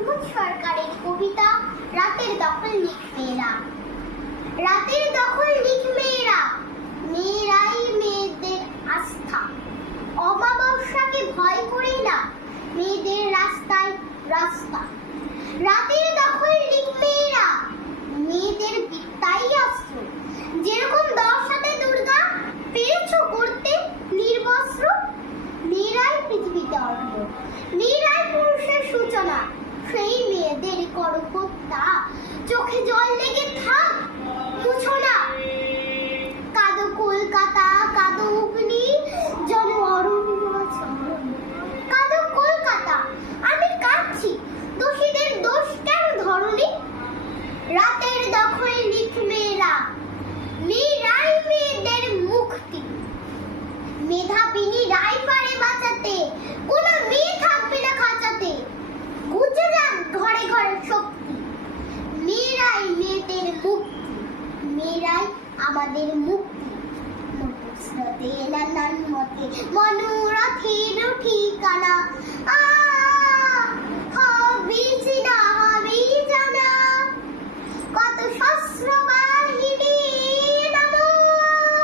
সুবোধ সরকারের কবিতা রাতের দখল লিখ মেয়েরা। রাতের দখল লিখ মেয়েরা, মেয়েরাই মেয়েদের আস্থা। অমাবস্যাকে ভয় করি না, মেয়েদের রাস্তায় রাস্তা। রাতের দখল লিখ মেয়েরা, মেয়েদের বিদ্যাই অস্ত্র। যেরকম 10 হাতে দুর্গা পেরেছ করতে নির্বস্ত্র, মেয়েরাই পৃথিবীতে অর্ঘ, মেয়েরাই পুরুষের সূচনা। সেই মেয়েদের করো হত্যা, চোখে জল লেগে থাক মুছো না। কাঁদো কলকাতা, কাঁদো হুগলি, জন অরণ্য আছে। কাঁদো কলকাতা, আমি কাঁদছি, দোষীদের দোষ কেন ধরনি? রাতের দখল লিখ মেয়েরা, মেয়েরাই মেয়েদের মুক্তি। মেধাবিনী রাই পারে বাঁচাতে, কোনো মেয়ে থাকবে না খাঁচাতে। ঘুচে যাক ঘরে ঘরে শক্তি, মেয়েরাই মেয়েদের মুক্তি, মেয়েরাই আমাদের মুক্তি। মতে মনোরথের ঠিকানা।